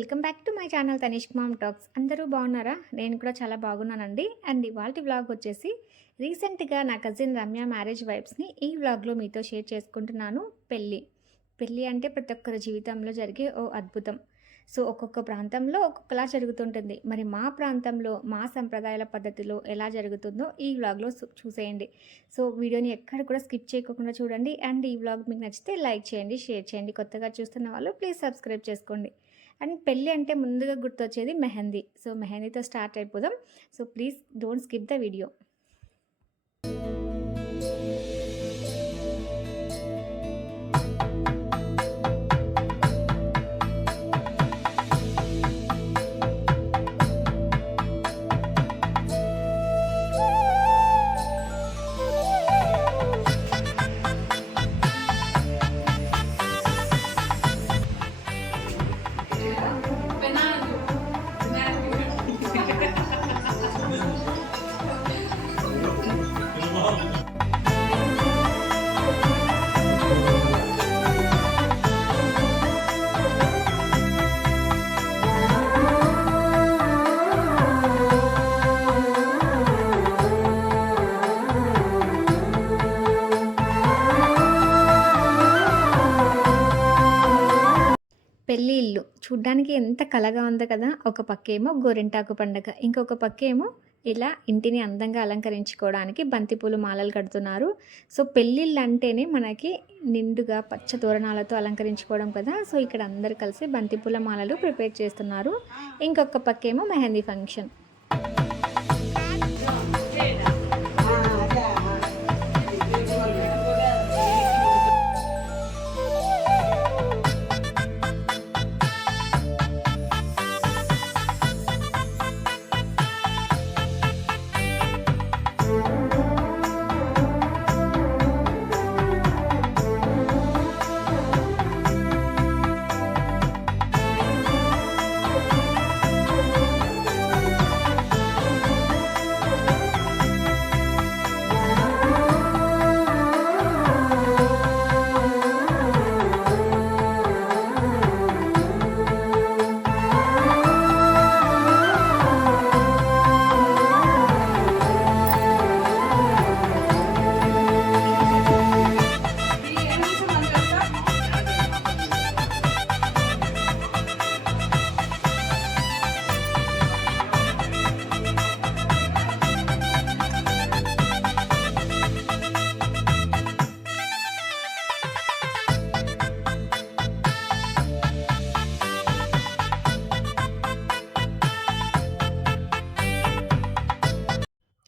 Welcome back to my channel Tanishq ma'am talks. అందరూ బాగున్నారా? నేను కూడా చాలా బాగున్నానండి. అండ్ ఇవాల్టి వ్లాగ్ వచ్చేసి రీసెంట్గా నా కజిన్ రమ్య మ్యారేజ్ వైబ్స్ని ఈ వ్లాగ్లో మీతో షేర్ చేసుకుంటున్నాను. పెళ్ళి అంటే ప్రతి ఒక్కరి జీవితంలో జరిగే ఓ అద్భుతం. సో ఒక్కొక్క ప్రాంతంలో ఒక్కొక్కలా జరుగుతుంటుంది. మరి మా ప్రాంతంలో మా సంప్రదాయాల పద్ధతిలో ఎలా జరుగుతుందో ఈ వ్లాగ్లో చూసేయండి. సో వీడియోని ఎక్కడ కూడా స్కిప్ చేయకుండా చూడండి. అండ్ ఈ వ్లాగ్ మీకు నచ్చితే లైక్ చేయండి, షేర్ చేయండి. కొత్తగా చూస్తున్న వాళ్ళు ప్లీజ్ సబ్స్క్రైబ్ చేసుకోండి. అండ్ పెళ్ళి అంటే ముందుగా గుర్తొచ్చేది మెహందీ. సో మెహందీతో స్టార్ట్ అయిపోదాం. So please don't skip the video. పెళ్ళి ఇల్లు చూడ్డానికి ఎంత కళగా ఉంది కదా. ఒక పక్కేమో గోరింటాకు పండగ, ఇంకొక పక్కేమో ఇలా ఇంటిని అందంగా అలంకరించుకోవడానికి బంతిపూలు మాలలు కడుతున్నారు. సో పెళ్ళిళ్ళు అంటేనే మనకి నిండుగా పచ్చ తోరణాలతో అలంకరించుకోవడం కదా. సో ఇక్కడ అందరు కలిసి బంతిపూల మాలలు ప్రిపేర్ చేస్తున్నారు. ఇంకొక పక్కేమో మెహందీ ఫంక్షన్.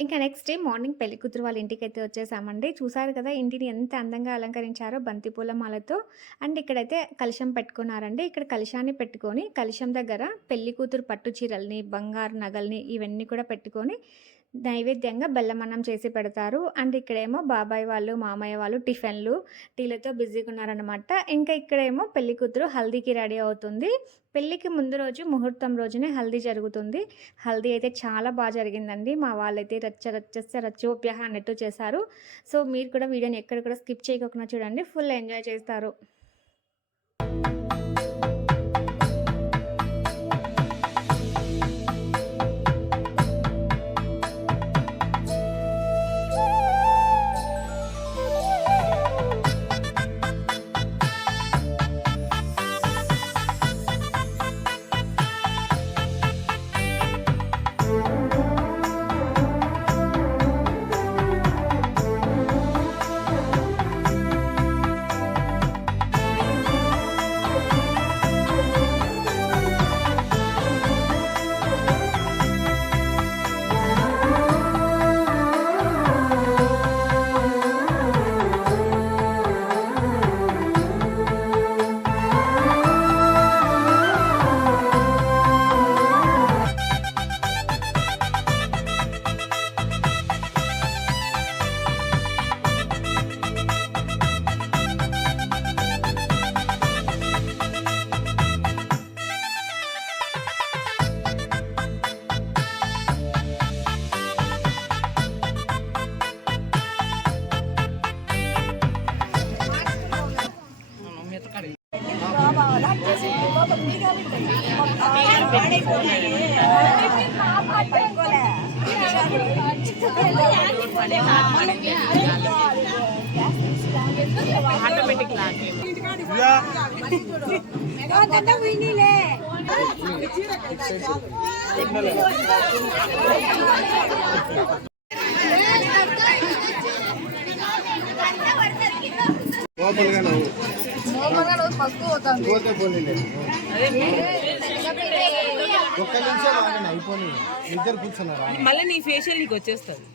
ఇంకా నెక్స్ట్ డే మార్నింగ్ పెళ్లి కూతురు వాళ్ళ ఇంటికి అయితే వచ్చేసామండి. చూసారు కదా ఇంటిని ఎంత అందంగా అలంకరించారో బంతిపూల మాలతో. అండ్ ఇక్కడైతే కలశం పెట్టుకున్నారండి. ఇక్కడ కలశాన్ని పెట్టుకొని కలశం దగ్గర పెళ్లి కూతురు పట్టు చీరల్ని, బంగారు నగల్ని ఇవన్నీ కూడా పెట్టుకొని నైవేద్యంగా బెల్లమన్నం చేసి పెడతారు. అండ్ ఇక్కడేమో బాబాయ్ వాళ్ళు, మామయ్య వాళ్ళు టిఫిన్లు, టీలతో బిజీగా ఉన్నారనమాట. ఇంకా ఇక్కడేమో పెళ్లి కూతురు హల్దీకి రెడీ అవుతుంది. పెళ్ళికి ముందు రోజు ముహూర్తం రోజునే హల్దీ జరుగుతుంది. హల్దీ అయితే చాలా బాగా జరిగిందండి. మా వాళ్ళైతే రచ్చోప్యహ అన్నట్టు చేశారు. సో మీరు కూడా వీడియోని ఎక్కడ కూడా స్కిప్ చేయకుండా చూడండి, ఫుల్ ఎంజాయ్ చేస్తారు. ఆటోమేటిక్ లాక్ మళ్ళీ నీ ఫేషియల్ నీకు వచ్చేస్తుంది.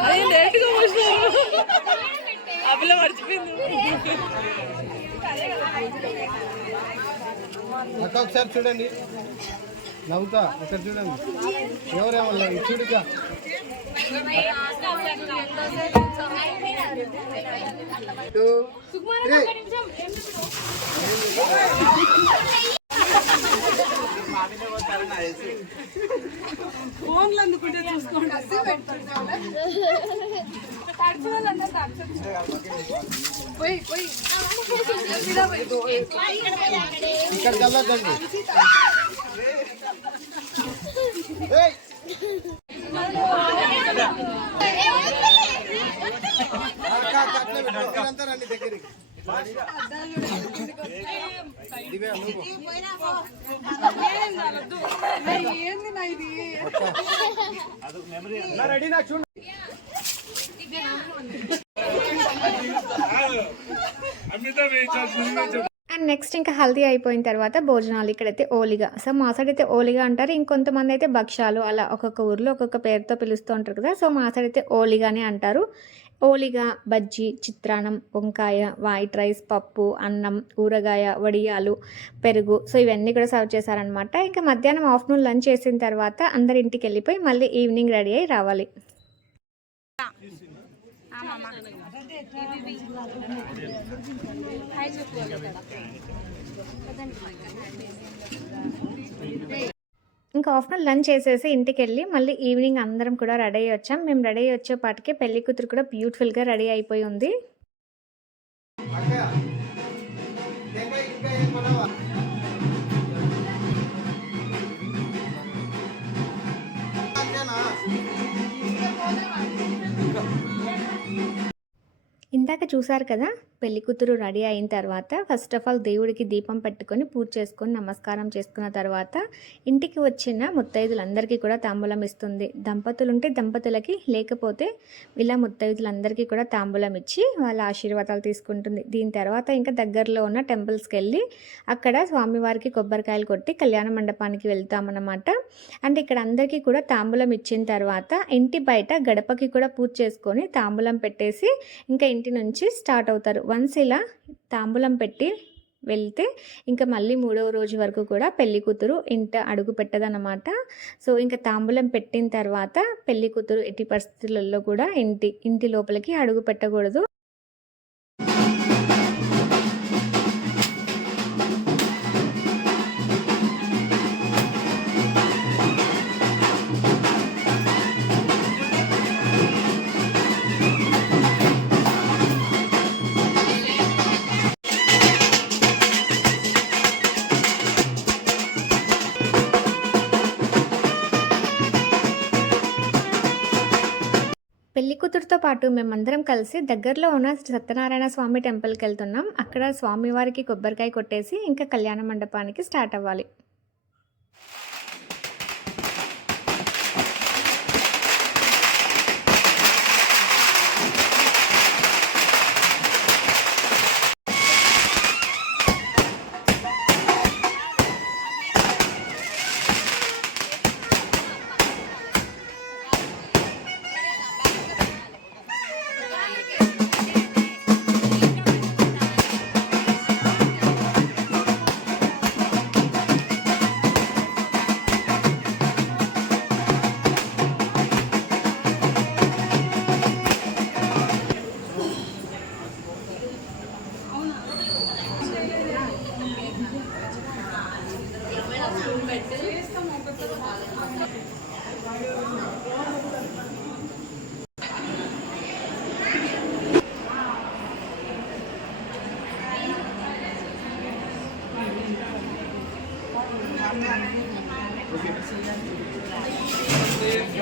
అదే డైరెక్ట్గా అప్పులో మర్చిపోయింది. అక్క ఒకసారి చూడండి, నవ్వుతా ఒకసారి చూడండి, ఎవరేమో చూడుగా. ఫోన్లు అందుకుంటే చూసుకోండి. ఇక్కడ చల్లదండి. రండి దగ్గరికి. రెడీనా చూడండి. అండ్ నెక్స్ట్ ఇంకా హల్దీ అయిపోయిన తర్వాత భోజనాలు. ఇక్కడైతే ఓలిగా, సో మా సైడ్ అయితే ఓలిగా అంటారు, ఇంకొంతమంది అయితే భక్ష్యాలు, అలా ఒక్కొక్క ఊర్లో ఒక్కొక్క పేరుతో పిలుస్తూ ఉంటారు కదా. సో మా సైడ్ అయితే ఓలిగానే అంటారు. ఓలిగా, బజ్జీ, చిత్రాన్నం, వంకాయ, వైట్ రైస్, పప్పు, అన్నం, ఊరగాయ, వడియాలు, పెరుగు, సో ఇవన్నీ కూడా సర్వ్ చేశారనమాట. ఇంకా మధ్యాహ్నం ఆఫ్టర్నూన్ లంచ్ చేసిన తర్వాత అందరి ఇంటికి వెళ్ళిపోయి మళ్ళీ ఈవినింగ్ రెడీ అయ్యి రావాలి. ఇంకా ఆఫ్టర్నూన్ లంచ్ చేసేసి ఇంటికి వెళ్ళి మళ్ళీ ఈవినింగ్ అందరం కూడా రెడీ అయ్యి వచ్చాం. మేము రెడీ అయ్యి వచ్చేపాటికి పెళ్లి కూతురు కూడా బ్యూటిఫుల్గా రెడీ అయిపోయి ఉంది. ఇందాక చూసారు కదా, పెళ్లి కూతురు రెడీ అయిన తర్వాత ఫస్ట్ ఆఫ్ ఆల్ దేవుడికి దీపం పెట్టుకొని పూజ చేసుకొని నమస్కారం చేసుకున్న తర్వాత ఇంటికి వచ్చిన ముత్తైదులందరికీ కూడా తాంబూలం ఇస్తుంది. దంపతులు ఉంటే దంపతులకి, లేకపోతే ఇలా ముత్తైదులందరికీ కూడా తాంబూలం ఇచ్చి వాళ్ళ ఆశీర్వాదాలు తీసుకుంటుంది. దీని తర్వాత ఇంకా దగ్గరలో ఉన్న టెంపుల్స్కి వెళ్ళి అక్కడ స్వామివారికి కొబ్బరికాయలు కొట్టి కళ్యాణ మండపానికి వెళ్తామన్నమాట. అండ్ ఇక్కడ అందరికీ కూడా తాంబూలం ఇచ్చిన తర్వాత ఇంటి బయట గడపకి కూడా పూజ చేసుకొని తాంబూలం పెట్టేసి ఇంకా ఇంటి నుంచి స్టార్ట్ అవుతారు. వన్స్ ఇలా తాంబూలం పెట్టి వెళ్తే ఇంకా మళ్ళీ 3వ రోజు వరకు కూడా పెళ్లి కూతురు ఇంట అడుగు పెట్టదన్నమాట. సో ఇంకా తాంబూలం పెట్టిన తర్వాత పెళ్లి కూతురు ఎట్టి పరిస్థితులలో కూడా ఇంటి లోపలికి అడుగు పెట్టకూడదు. పెళ్లి కూతురుతో పాటు మేమందరం కలిసి దగ్గరలో ఉన్న సత్యనారాయణ స్వామి టెంపుల్కి వెళ్తున్నాం. అక్కడ స్వామివారికి కొబ్బరికాయ కొట్టేసి ఇంకా కళ్యాణ మండపానికి స్టార్ట్ అవ్వాలి.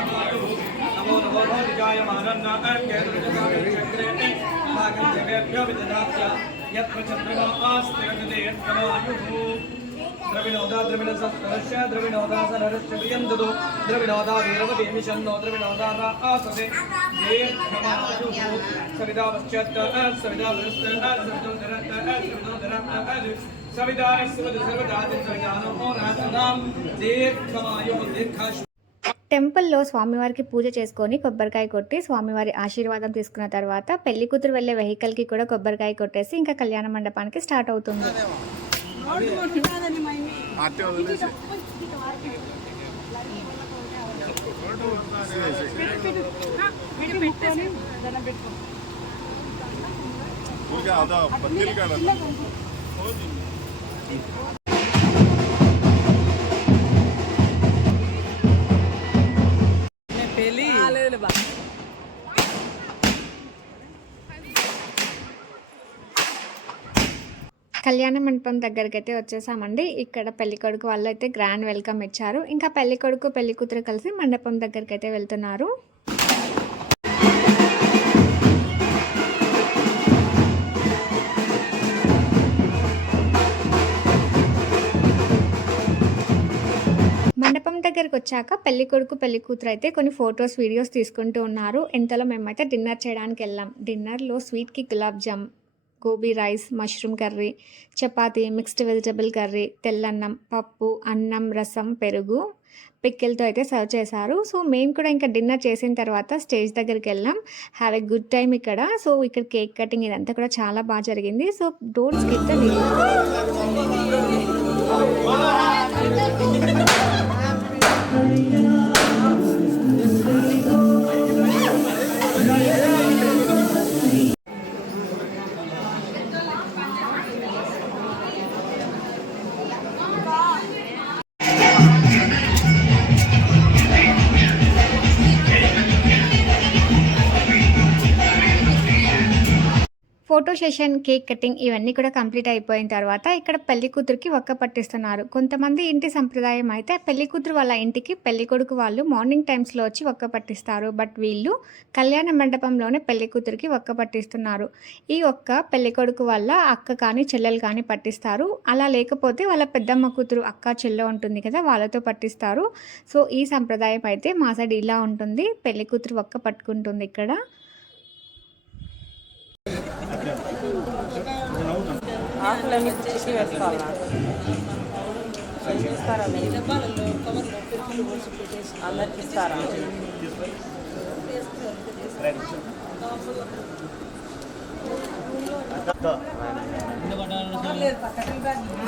नमो नमो जायमानन्न चक्रे भागं देवेभ्यो विदधात्य यत्र चन्द्रमा आस्तिरन्ते यत्कमायुः द्रविणोदा द्रविणसत्तरस्य द्रविणोदा सरस्य प्रियन्ददो द्रविणोदा वीरवतीमिषन्नो द्रविणोदा आसते दीर्घमायुः सविदा पश्चात् सविदा वृष्टः सविदा सर्वदाति सविदानो राजनां दीर्घमायुः दीर्घाशु టెంపుల్‌లో స్వామివారికి పూజ చేసుకొని కొబ్బరికాయ కొట్టి స్వామివారి ఆశీర్వాదం తీసుకున్న తర్వాత పెళ్లి కూతురు వెళ్ళే వెహికల్‌కి కూడా కొబ్బరికాయ కొట్టేసి ఇంకా కళ్యాణ మండపానికి స్టార్ట్ అవుతుంది. పెళ్ళి కళ్యాణ మండపం దగ్గరికైతే వచ్చేసామండి. ఇక్కడ పెళ్ళికొడుకు వాళ్ళైతే గ్రాండ్ వెల్కమ్ ఇచ్చారు. ఇంకా పెళ్ళికొడుకు పెళ్ళికూతురు కలిసి మండపం దగ్గరికైతే వెళ్తున్నారు. మండపం దగ్గరికి వచ్చాక పెళ్ళికొడుకు పెళ్ళికూతురు అయితే కొన్ని ఫొటోస్ వీడియోస్ తీసుకుంటూ ఉన్నారు. ఇంతలో మేమైతే డిన్నర్ చేయడానికి వెళ్ళాం. డిన్నర్లో స్వీట్కి gulab jam, gobi rice, mushroom curry, chapati, mixed vegetable curry, తెల్లన్నం, పప్పు, అన్నం, రసం, పెరుగు, పిక్కిల్తో అయితే సర్వ్ చేశారు. సో మేము కూడా ఇంకా డిన్నర్ చేసిన తర్వాత స్టేజ్ దగ్గరికి వెళ్ళాం. హ్యావ్ ఎ గుడ్ టైమ్ ఇక్కడ. సో ఇక్కడ కేక్ కటింగ్ ఇదంతా కూడా చాలా బాగా జరిగింది. So don't skip the video. Photo session, cake cutting ఇవన్నీ కూడా కంప్లీట్ అయిపోయిన తర్వాత ఇక్కడ పెళ్లి కూతురికి ఒక్క పట్టిస్తున్నారు. కొంతమంది ఇంటి సంప్రదాయం అయితే పెళ్లి కూతురు వాళ్ళ ఇంటికి పెళ్లి కొడుకు వాళ్ళు మార్నింగ్ టైమ్స్లో వచ్చి ఒక్క పట్టిస్తారు. బట్ వీళ్ళు కళ్యాణ మండపంలోనే పెళ్లి కూతురికి ఒక్క పట్టిస్తున్నారు. ఈ ఒక్క పెళ్లి కొడుకు వాళ్ళ అక్క కానీ చెల్లెలు కానీ పట్టిస్తారు. అలా లేకపోతే వాళ్ళ పెద్దమ్మ కూతురు అక్క చెల్లె ఉంటుంది కదా, వాళ్ళతో పట్టిస్తారు. సో ఈ సంప్రదాయం అయితే మా సైడ్ ఇలా ఉంటుంది. పెళ్లి కూతురు ఒక్క పట్టుకుంటుంది ఇక్కడ. ఆకులన్నీ చిక్కి వేసుకోవాలా? ఇస్తారా? అందరికి ఇస్తారా?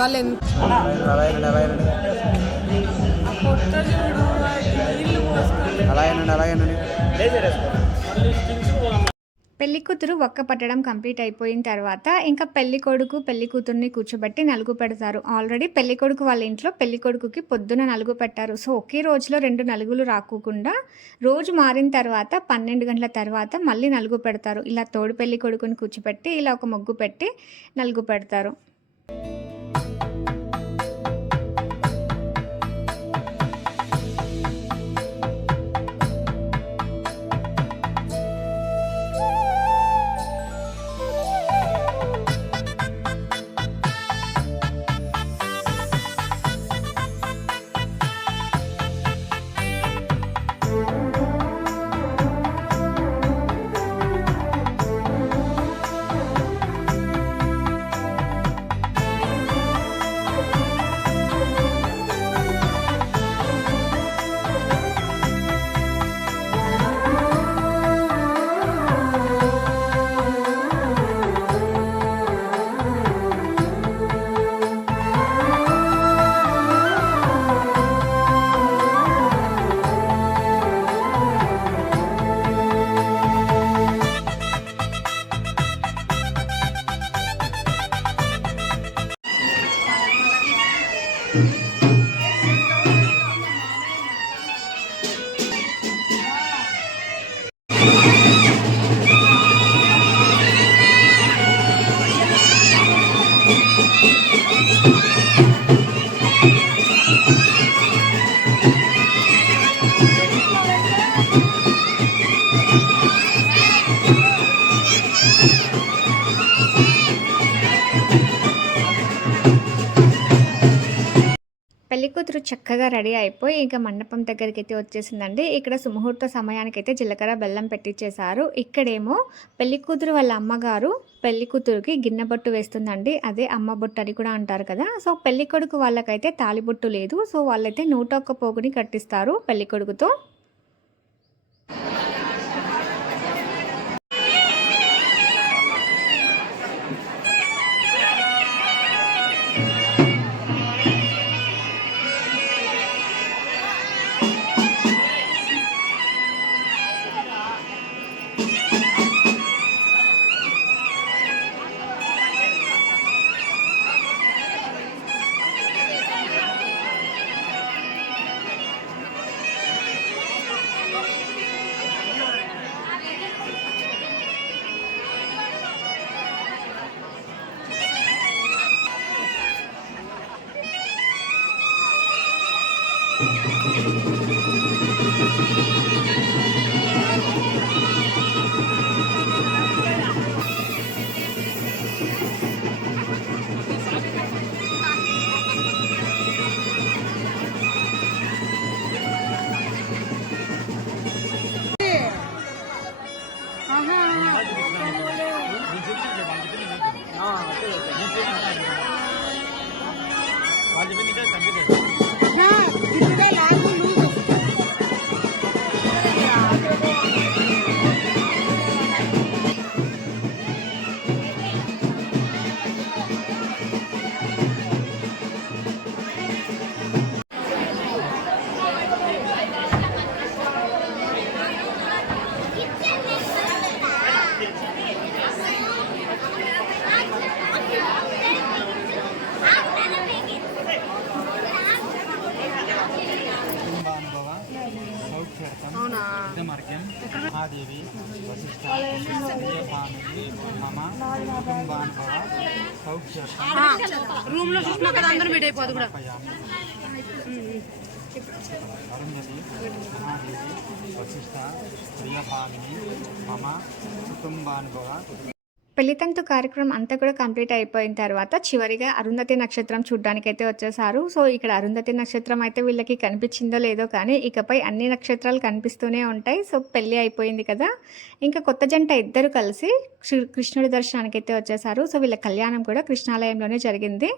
వాళ్ళు పెళ్లి కూతురు ఒక్క పట్టడం కంప్లీట్ అయిపోయిన తర్వాత ఇంకా పెళ్లి కొడుకు పెళ్లి కూతుర్ని కూర్చోబెట్టి నలుగు పెడతారు. ఆల్రెడీ పెళ్లి కొడుకు వాళ్ళ ఇంట్లో పెళ్లి కొడుకుకి పొద్దున నలుగు పెట్టారు. సో ఒకే రోజులో 2 నలుగులు రాకోకుండా రోజు మారిన తర్వాత 12 గంటల తర్వాత మళ్ళీ నలుగు పెడతారు. ఇలా తోడు పెళ్లి కొడుకుని కూర్చోబెట్టి ఇలా ఒక ముగ్గు పెట్టి నలుగు పెడతారు. పెళ్లి కూతురు చక్కగా రెడీ అయిపోయి ఇంకా మండపం దగ్గరికి వచ్చేసిందండి. ఇక్కడ సుముహూర్త సమయానికైతే జీలకర్ర బెల్లం పెట్టించేశారు. ఇక్కడేమో పెళ్లి కూతురు వాళ్ళ అమ్మగారు పెళ్లి కూతురుకి గిన్నె బొట్టు వేస్తుందండి. అదే అమ్మ బొట్టు అని కూడా అంటారు కదా. సో పెళ్లి కొడుకు వాళ్ళకైతే తాళిబొట్టు లేదు. సో వాళ్ళైతే 101 పోగుని కట్టిస్తారు పెళ్లి కొడుకుతో. महादेवी वशिष्ठ पामिनी मम कुटुंबानुभव सौख्य రూమ్ లో చూసినా కదా అందరూ మీట్ అయిపోదు కూడా अरुंधति महादेवी वशिष्ठ प्रियपामिनी मम कुटुंबानुभव. పెళ్లితంతు కార్యక్రమం అంతా కూడా కంప్లీట్ అయిపోయిన తర్వాత చివరిగా అరుంధతి నక్షత్రం చూడ్డానికైతే వచ్చేసారు. సో ఇక్కడ అరుంధతి నక్షత్రం అయితే వీళ్ళకి కనిపించిందో లేదో కానీ ఇకపై అన్ని నక్షత్రాలు కనిపిస్తూనే ఉంటాయి. సో పెళ్ళి అయిపోయింది కదా, ఇంకా కొత్త జంట ఇద్దరు కలిసి కృష్ణుడి దర్శనానికైతే వచ్చేసారు. సో వీళ్ళ కళ్యాణం కూడా కృష్ణాలయంలోనే జరిగింది.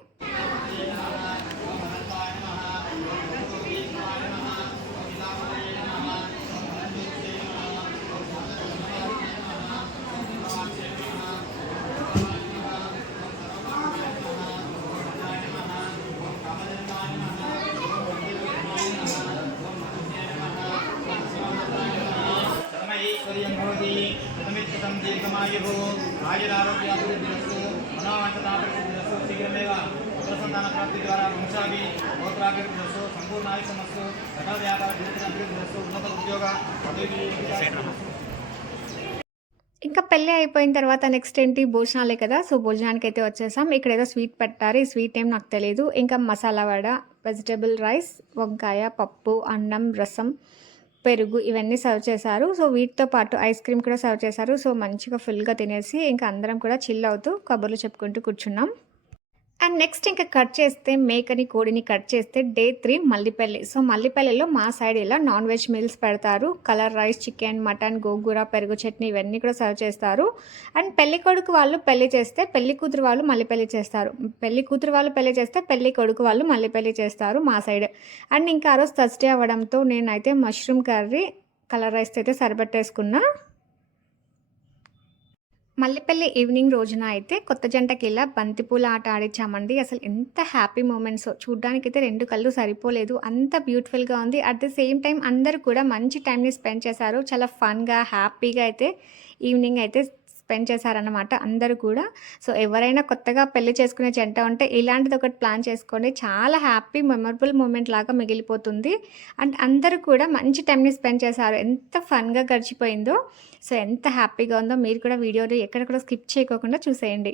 दीर्घमायुः आयुरारोग्याभिवृद्धिरस्तु मनोवाञ्छताभिवृद्धिरस्तु शीघ्रमेव पुत्रसन्तानप्राप्तिद्वारा वंशाभि गोत्राभिवृद्धिरस्तु सम्पूर्णायुष्यमस्तु सकलव्यापारभिवृद्धिरस्तु उन्नत उद्योग पदवी. ఇంకా పెళ్ళి అయిపోయిన తర్వాత నెక్స్ట్ ఏంటి భోజనాలే కదా. సో భోజనానికి అయితే వచ్చేసాం. ఇక్కడ ఏదో స్వీట్ పెట్టారు, ఈ స్వీట్ ఏం నాకు తెలియదు. ఇంకా మసాలా వడ, వెజిటేబుల్ రైస్, వంకాయ, పప్పు, అన్నం, రసం, పెరుగు ఇవన్నీ సర్వ్ చేశారు. సో వీటితో పాటు ఐస్ క్రీమ్ కూడా సర్వ్ చేశారు. సో మంచిగా ఫుల్గా తినేసి ఇంకా అందరం కూడా చిల్ అవుతూ కబుర్లు చెప్పుకుంటూ కూర్చున్నాం. అండ్ నెక్స్ట్ ఇంకా కట్ చేస్తే మేకని కోడిని కట్ చేస్తే డే 3 మల్లిపల్లి. సో మల్లిపల్లిలో మా సైడ్ ఇలా నాన్ వెజ్ మీల్స్ పెడతారు. కలర్ రైస్, చికెన్, మటన్, గోంగూర, పెరుగు చట్నీ ఇవన్నీ కూడా సర్వ్ చేస్తారు. అండ్ పెళ్లి కొడుకు వాళ్ళు పెళ్లి చేస్తే పెళ్లి కూతురు వాళ్ళు మళ్ళీ పెళ్లి చేస్తారు. పెళ్లి కూతురు వాళ్ళు పెళ్లి చేస్తే పెళ్లి కొడుకు వాళ్ళు మళ్ళీ పెళ్లి చేస్తారు మా సైడ్. అండ్ ఇంకా ఆ రోజు థర్స్డే అవ్వడంతో నేనైతే మష్రూమ్ కర్రీ, కలర్ రైస్ అయితే సరిపెట్టేసుకున్నా. మల్లిపల్లి ఈవినింగ్ రోజున అయితే కొత్త జంటకి ఇలా బంతిపూల ఆట ఆడించామండి. అసలు ఎంత హ్యాపీ మూమెంట్స్, చూడ్డానికైతే 2 కళ్ళు సరిపోలేదు, అంత బ్యూటిఫుల్గా ఉంది. అట్ ది సేమ్ టైం అందరూ కూడా మంచి టైంని స్పెండ్ చేశారు. చాలా ఫన్గా హ్యాపీగా అయితే ఈవినింగ్ అయితే స్పెండ్ చేశారన్నమాట అందరూ కూడా. సో ఎవరైనా కొత్తగా పెళ్లి చేసుకునే జంట ఉంటే ఇలాంటిది ఒకటి ప్లాన్ చేసుకోండి, చాలా హ్యాపీ మెమరబుల్ మూమెంట్ లాగా మిగిలిపోతుంది. అండ్ అందరూ కూడా మంచి టైంని స్పెండ్ చేశారు. ఎంత ఫన్గా గడిచిపోయిందో, సో ఎంత హ్యాపీగా ఉందో మీరు కూడా వీడియోని ఎక్కడ కూడా స్కిప్ చేయకోకుండా చూసేయండి.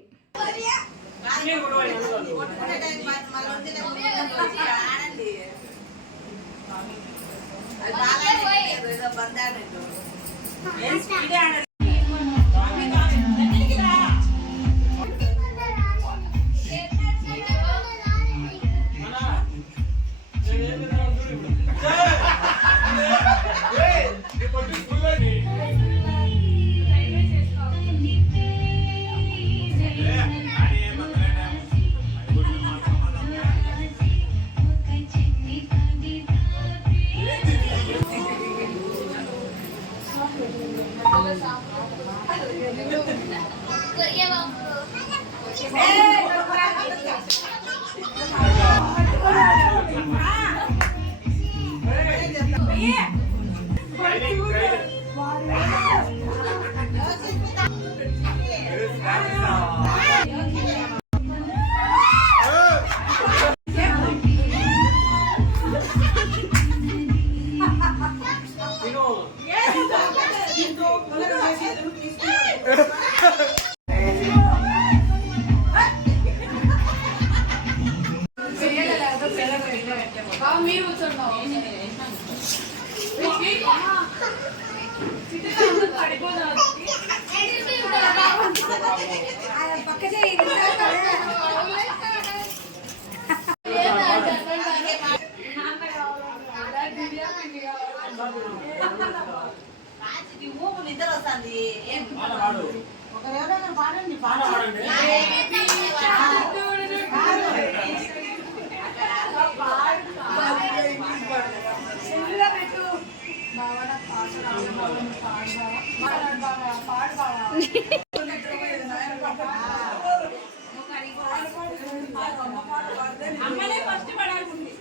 నిద్ర వస్తుంది ఒకరెవరైనా పాడండి అమ్మనే ఫస్ట్ పడాల్సింది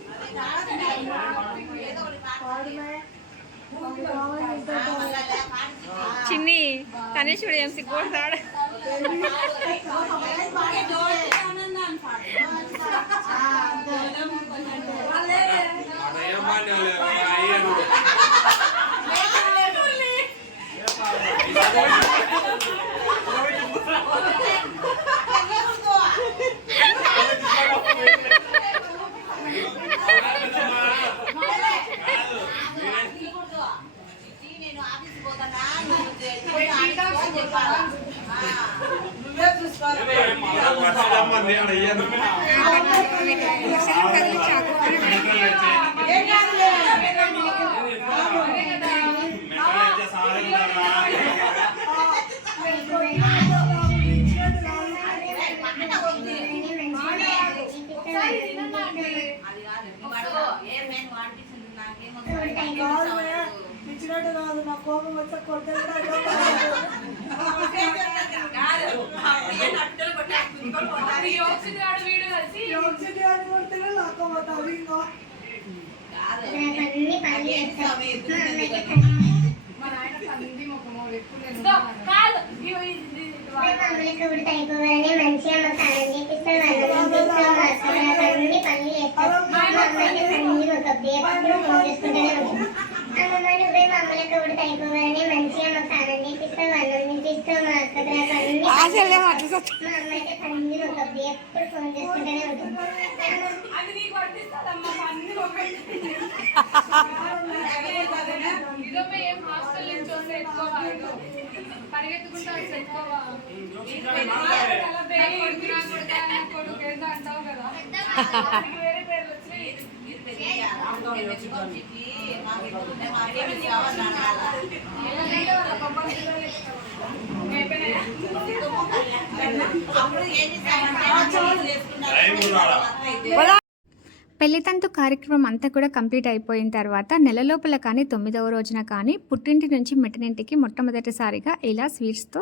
చిన్ని తనేషుడు ఏం సిగ్గుపడతాడు. నేను ఆఫీస్ పోతానా నువ్వే చూసుకోవాలి. ఇచ్చినట్టు కాదు నా కోపం వచ్చే కొట్టేది అయిపోగానే మంచిగా మాకు స్నానం చేపిస్తాం, అన్నం తినిపిస్తాం, అన్ని పనులు చేస్తాం. మా అమ్మాయిని ఫోన్ చేసుకుంటూనే ఉంటాం. అమ్మమ్మ నువ్వే మా అమ్మలకి ఉడత అయిపోగానే మంచిగా మాకు స్నానం చేపిస్తాం, అన్నం తినిపిస్తాం, మా అక్కకి మా అమ్మ అయితే పని ఒక ఎప్పుడు ఫోన్ చేసుకుంటూనే ఉంటాం. పెళ్లితంతు కార్యక్రమం అంతా కూడా కంప్లీట్ అయిపోయిన తర్వాత నెల లోపల కానీ 9వ రోజున కానీ పుట్టింటి నుంచి మెట్టినింటికి మొట్టమొదటిసారిగా ఇలా స్వీట్స్తో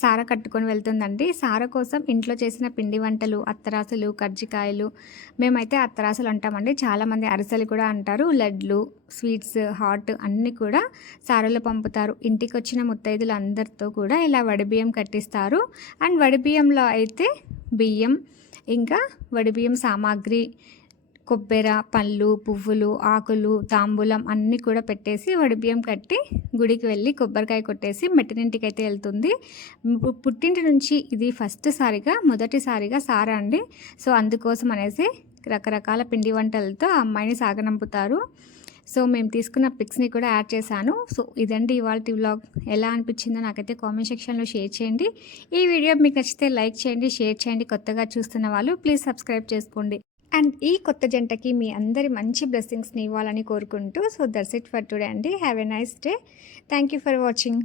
సార కట్టుకొని వెళ్తుందండి. సార కోసం ఇంట్లో చేసిన పిండి వంటలు, అత్తరాసులు, కర్జికాయలు, మేమైతే అత్తరాసులు అంటామండి, చాలామంది అరిసెలు కూడా అంటారు, లడ్లు, స్వీట్స్, హాట్ అన్నీ కూడా సారలో పంపుతారు. ఇంటికి వచ్చిన ముత్తైదులు అందరితో కూడా ఇలా వడిబియ్యం కట్టిస్తారు. అండ్ వడిబియ్యంలో అయితే బియ్యం, ఇంకా వడిబియ్యం సామాగ్రి, కొబ్బెర, పళ్ళు, పువ్వులు, ఆకులు, తాంబూలం అన్నీ కూడా పెట్టేసి వడిబియ్యం కట్టి గుడికి వెళ్ళి కొబ్బరికాయ కొట్టేసి మెట్టినింటికి అయితే వెళ్తుంది. పుట్టింటి నుంచి ఇది మొదటిసారిగా సారా అండి. సో అందుకోసం అనేసి రకరకాల పిండి వంటలతో ఆ అమ్మాయిని సాగనంపుతారు. సో మేము తీసుకున్న పిక్స్ని కూడా యాడ్ చేశాను. సో ఇదండి ఇవాళ వ్లాగ్. ఎలా అనిపించిందో నాకైతే కామెంట్ సెక్షన్లో షేర్ చేయండి. ఈ వీడియో మీకు నచ్చితే లైక్ చేయండి, షేర్ చేయండి. కొత్తగా చూస్తున్న వాళ్ళు ప్లీజ్ సబ్స్క్రైబ్ చేసుకోండి. అండ్ ఈ కొత్త జంటకి మీ అందరి మంచి బ్లెస్సింగ్స్ని ఇవ్వాలని కోరుకుంటూ so that's it for today అండి. Have a nice day. Thank you for watching.